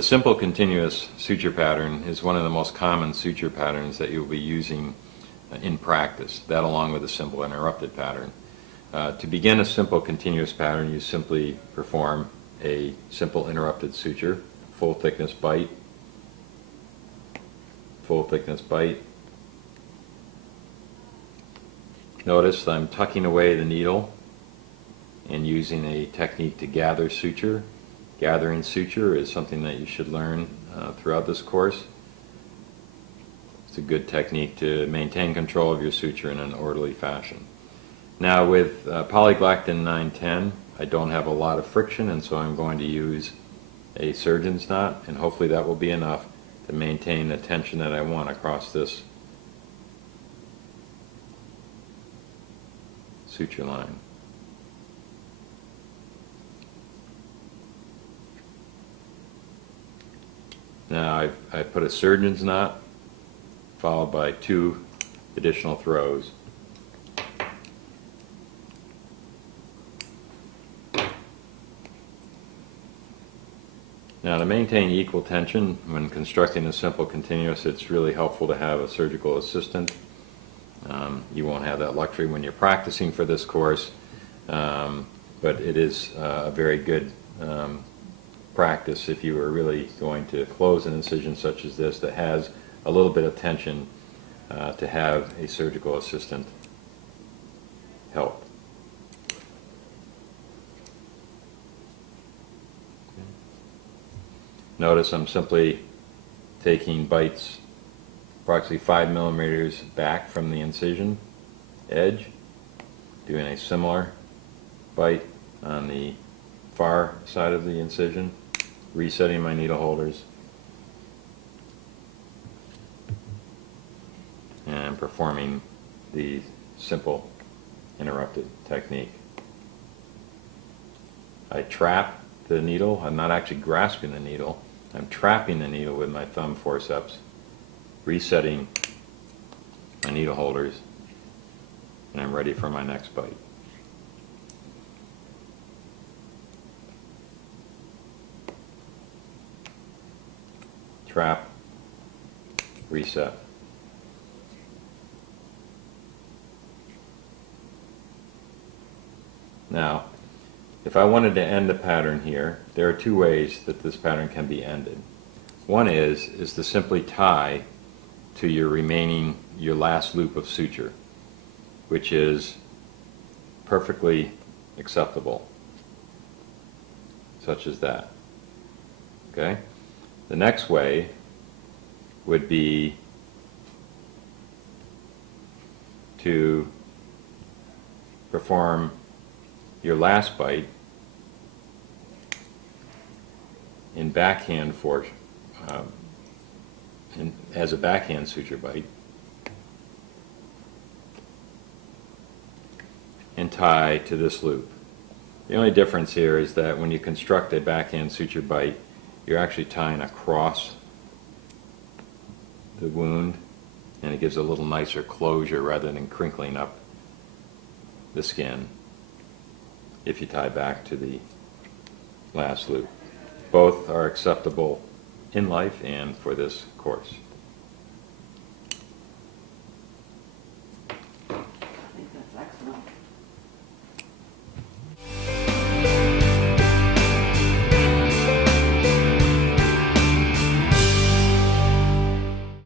The simple continuous suture pattern is one of the most common suture patterns that you'll be using in practice, that along with a simple interrupted pattern. To begin a simple continuous pattern, you simply perform a simple interrupted suture, full thickness bite, full thickness bite. Notice I'm tucking away the needle and using a technique to gather suture. Gathering suture is something that you should learn throughout this course. It's a good technique to maintain control of your suture in an orderly fashion. Now with polyglactin 910, I don't have a lot of friction, and so I'm going to use a surgeon's knot, and hopefully that will be enough to maintain the tension that I want across this suture line. Now I've put a surgeon's knot followed by 2 additional throws. Now to maintain equal tension when constructing a simple continuous, it's really helpful to have a surgical assistant. You won't have that luxury when you're practicing for this course, but it is a very good practice if you are really going to close an incision such as this that has a little bit of tension, to have a surgical assistant help. Notice I'm simply taking bites approximately 5 millimeters back from the incision edge, doing a similar bite on the far side of the incision, resetting my needle holders, and performing the simple interrupted technique. I trap the needle. I'm not actually grasping the needle. I'm trapping the needle with my thumb forceps, resetting my needle holders, and I'm ready for my next bite. Trap, reset. Now, if I wanted to end the pattern here, there are 2 ways that this pattern can be ended. One is to simply tie to your last loop of suture, which is perfectly acceptable, such as that. Okay? The next way would be to perform your last bite in backhand as a backhand suture bite, and tie to this loop. The only difference here is that when you construct a backhand suture bite, you're actually tying across the wound, and it gives a little nicer closure rather than crinkling up the skin if you tie back to the last loop. Both are acceptable in life and for this course.